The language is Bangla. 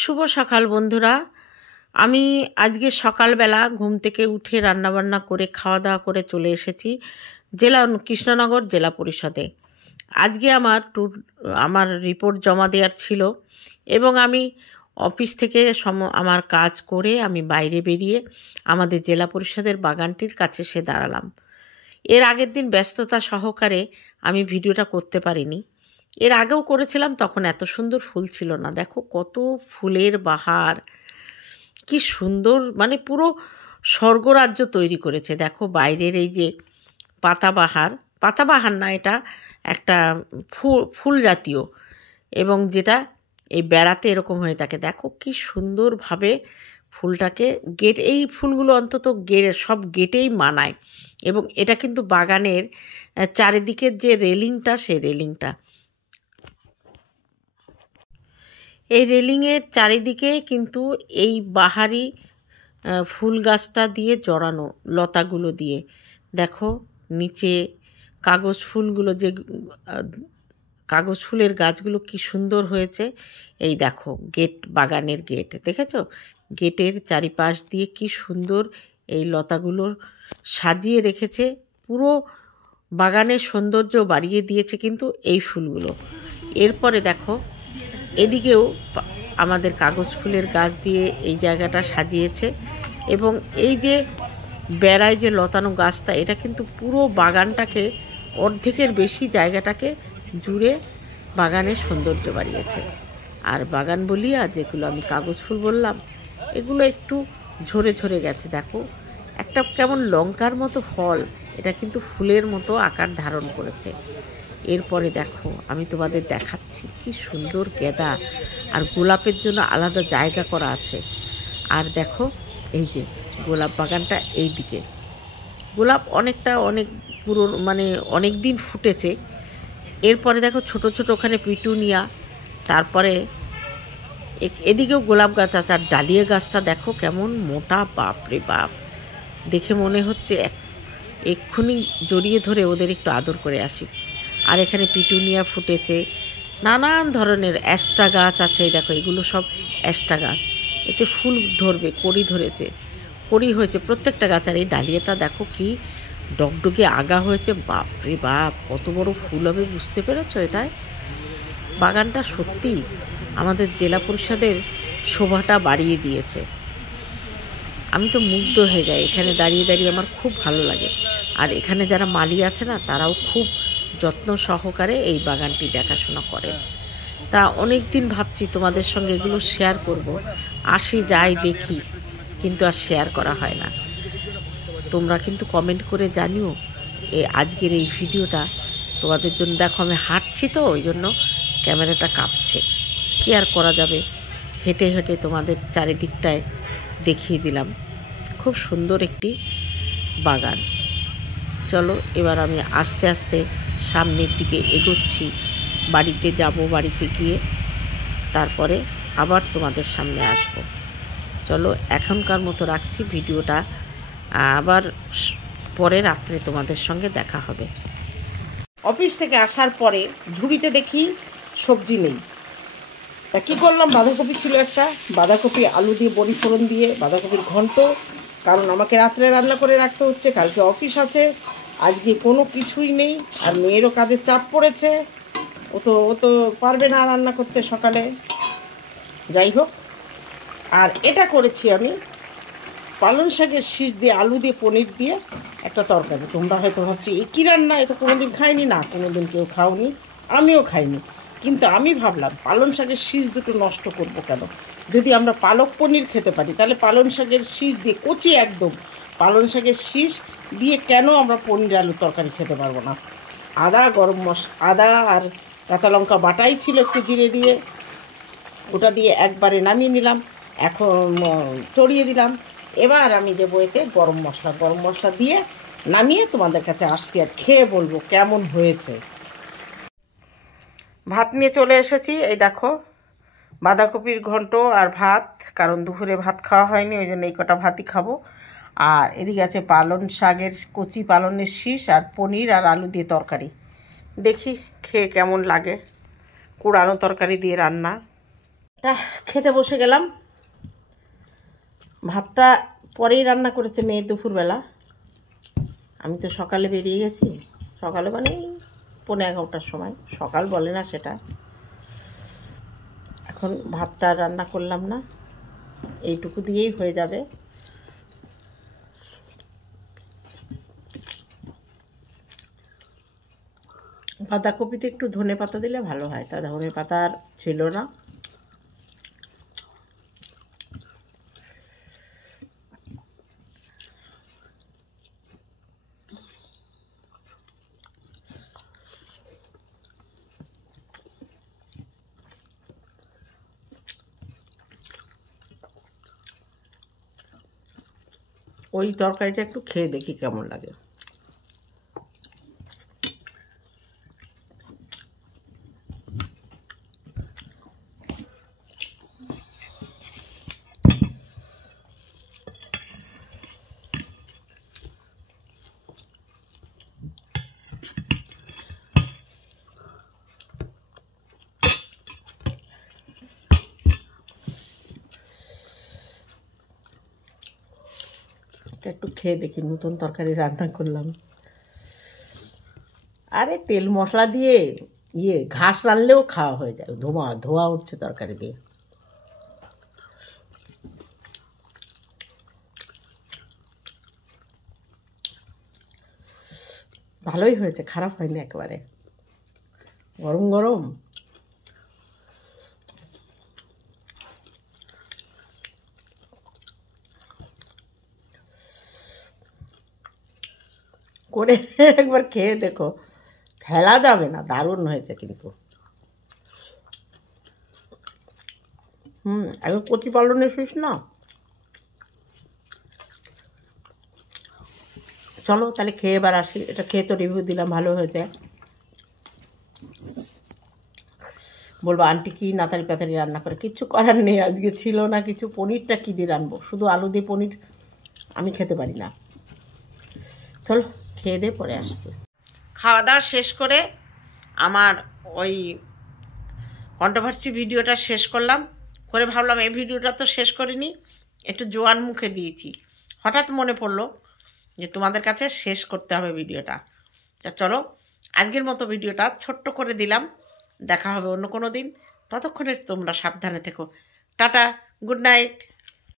শুভ সকাল বন্ধুরা। আমি আজকে সকালবেলা ঘুম থেকে উঠে রান্নাবান্না করে খাওয়া দাওয়া করে চলে এসেছি কৃষ্ণনগর জেলা পরিষদে। আজকে আমার রিপোর্ট জমা দেওয়ার ছিল এবং আমি অফিস থেকে আমার কাজ করে আমি বাইরে বেরিয়ে আমাদের জেলা পরিষদের বাগানটির কাছে এসে দাঁড়ালাম। এর আগের দিন ব্যস্ততা সহকারে আমি ভিডিওটা করতে পারিনি। এর আগেও করেছিলাম, তখন এত সুন্দর ফুল ছিল না। দেখো কত ফুলের বাহার, কি সুন্দর, মানে পুরো স্বর্গরাজ্য তৈরি করেছে। দেখো বাইরের এই যে পাতাবাহার না, এটা একটা ফুল জাতীয়, এবং যেটা এই বেড়াতে এরকম হয়ে থাকে। দেখো কি সুন্দরভাবে ফুলটাকে এই ফুলগুলো অন্তত সব গেটেই মানায়। এবং এটা কিন্তু বাগানের চারিদিকের যে রেলিংটা, সেই এই রেলিংয়ের চারিদিকে কিন্তু এই বাহারি ফুল গাছটা দিয়ে জড়ানো, লতাগুলো দিয়ে। দেখো নিচে কাগজ ফুলের গাছগুলো কি সুন্দর হয়েছে। এই দেখো বাগানের গেট দেখেছো, গেটের চারিপাশ দিয়ে কি সুন্দর এই লতাগুলো সাজিয়ে রেখেছে। পুরো বাগানের সৌন্দর্য বাড়িয়ে দিয়েছে কিন্তু এই ফুলগুলো। এরপরে দেখো এদিকেও আমাদের কাগজ ফুলের গাছ দিয়ে এই জায়গাটা সাজিয়েছে, এবং এই যে বেড়ায় যে লতানো গাছটা, এটা কিন্তু পুরো বাগানটাকে, অর্ধেকের বেশি জায়গাটাকে জুড়ে বাগানের সৌন্দর্য বাড়িয়েছে। আর বাগান বলি, আর যেগুলো আমি কাগজ ফুল বললাম, এগুলো একটু ঝরে গেছে। দেখো একটা কেমন লঙ্কার মতো ফল, এটা কিন্তু ফুলের মতো আকার ধারণ করেছে। এরপরে দেখো আমি তোমাদের দেখাচ্ছি কি সুন্দর গেঁদা আর গোলাপের জন্য আলাদা জায়গা করা আছে। আর দেখো এই যে গোলাপ বাগানটা, এই দিকে গোলাপ অনেক পুরনো, মানে অনেক দিন ফুটেছে। এরপরে দেখো ছোট ছোট ওখানে পিটুনিয়া, তারপরে এদিকেও গোলাপ গাছ আছে। আর ডালিয়া গাছটা দেখো কেমন মোটা, বাপরে বাপ, দেখে মনে হচ্ছে এক্ষুনি জড়িয়ে ধরে ওদের একটু আদর করে আসি। আর এখানে পিটুনিয়া ফুটেছে, নানান ধরনের অ্যাস্টা গাছ আছে। দেখো এগুলো সব অ্যাস্টা গাছ, এতে ফুল ধরবে, কড়ি হয়েছে প্রত্যেকটা গাছ। আর এই ডালিয়াটা দেখো কি ডগডগে আগা হয়েছে, বাপরে বাপ, কত বড় ফুল হবে, বুঝতে পেরেছো? এটাই বাগানটা সত্যি আমাদের জেলা পরিষদের শোভাটা বাড়িয়ে দিয়েছে। আমি তো মুগ্ধ হয়ে যাই এখানে দাঁড়িয়ে দাঁড়িয়ে, আমার খুব ভালো লাগে। আর এখানে যারা মালি আছে না, তারাও খুব যত্ন সহকারে এই বাগানটি দেখাশোনা করেন। তা অনেক দিন ভাবছি তোমাদের সঙ্গে এগুলো শেয়ার করব, আসি যাই দেখি, কিন্তু আর শেয়ার করা হয় না। তোমরা কিন্তু কমেন্ট করে জানিও আজকের এই ভিডিওটা তোমাদের জন্য। দেখো আমি হাঁটছি তো, ওই জন্য ক্যামেরাটা কাঁপছে, কি আর করা যাবে। হেঁটে হেঁটে তোমাদের চারিদিকটায় দেখিয়ে দিলাম। খুব সুন্দর একটি বাগান। চলো এবার আমি আস্তে আস্তে সামনের দিকে এগোচ্ছি, বাড়িতে যাব। বাড়িতে গিয়ে তারপরে আবার তোমাদের সামনে আসব। চলো এখনকার মতো রাখছি ভিডিওটা, আবার পরে রাত্রে তোমাদের সঙ্গে দেখা হবে। অফিস থেকে আসার পরে ঝুড়িতে দেখি সবজি নেই, তা কী করলাম, বাঁধাকপি ছিল একটা, বাঁধাকপি আলু দিয়ে বড়ি ফোড়ন দিয়ে বাঁধাকপির ঘন্ট, কারণ আমাকে রাত্রে রান্না করে রাখতে হচ্ছে, কালকে অফিস আছে। আজকে কোনো কিছুই নেই, আর মেয়েরও কাজের চাপ পড়েছে, ও তো পারবে না রান্না করতে সকালে। যাই হোক, আর এটা করেছি আমি পালং শাকের শীষ দিয়ে আলু দিয়ে পনির দিয়ে একটা তরকারি। তোমরা হয়তো ভাবছি এ কী রান্না, এ তো কোনোদিন খাইনি। না, কোনোদিন কেউ খাওনি, আমিও খাইনি। কিন্তু আমি ভাবলাম পালং শাকের শীষ দুটো নষ্ট করব কেন, যদি আমরা পালক পনির খেতে পারি, তাহলে পালং শাকের শীষ দিয়ে, কচি একদম পালং শাকের শীষ দিয়ে কেন আমরা পনির আলু তরকারি খেতে পারবো না। আদা আর কাঁচা লঙ্কা বাটাই ছিল, একটু জিরে দিয়ে, ওটা দিয়ে একবারে নামিয়ে নিলাম, এখন চড়িয়ে দিলাম। এবার আমি দেবো এতে গরম মশলা দিয়ে নামিয়ে তোমাদের কাছে আসছি, আর খেয়ে বলবো কেমন হয়েছে। ভাত নিয়ে চলে এসেছি, এই দেখো বাঁধাকপির ঘন্ট আর ভাত, কারণ দুপুরে ভাত খাওয়া হয়নি, ওই জন্য এই কটা ভাতই খাবো। আর এদিকে আছে কচি পালনের শীষ আর পনির আর আলু দিয়ে তরকারি। দেখি খেয়ে কেমন লাগে, কুড়ানো তরকারি দিয়ে রান্না। তা খেতে বসে গেলাম। ভাতটা পরেই রান্না করেছে মেয়ে দুপুরবেলা। আমি তো সকালে বেরিয়ে গেছি, সকালে মানে 11:30টার সময়, সকাল বলে না সেটা। এখন ভাতটা রান্না করলাম না, এইটুকু দিয়েই হয়ে যাবে। বাঁধাকপিতে একটু ধনে পাতা দিলে ভালো হয়, তা ধনে পাতা আর ছিল না। ওই তরকারিটা একটু খেয়ে দেখি কেমন লাগে। একটু খেয়ে দেখি, নতুন তরকারি রান্না করলাম। আরে তেল মশলা দিয়ে ঘাস রানলেও খাওয়া হয়ে যায়, ধোঁয়া ধোঁয়া উঠছে তরকারি দিয়ে। ভালোই হয়েছে, খারাপ হয়নি একেবারে। গরম গরম করে একবার খেয়ে দেখো, ফেলা যাবে না, দারুণ হয়েছে কিন্তু। এখন কচি পালনের শেষ না। চলো তাহলে খেয়ে এবার আসি। এটা খেয়ে তো রিভিউ দিলাম, ভালো হয়েছে। বলবো আন্টি কি নাতারি পাতারি রান্না করে, কিচ্ছু করার নেই, আজকে ছিল না কিছু। পনিরটা কী দিয়ে রানবো, শুধু আলু দিয়ে পনির আমি খেতে পারি না। চলো খেয়ে দিয়ে পরে আসছি। খাওয়া দাওয়া শেষ করে আমার ওই কন্ট্রোভার্সি ভিডিওটা শেষ করলাম, করে ভাবলাম এই ভিডিওটা তো শেষ করিনি, একটু জোয়ান মুখে দিয়েছি। হঠাৎ মনে পড়লো যে তোমাদের কাছে শেষ করতে হবে ভিডিওটা। তা চলো আজকের মতো ভিডিওটা ছোট্ট করে দিলাম, দেখা হবে অন্য কোনো দিন। ততক্ষণে তোমরা সাবধানে থেকো। Tata, good night.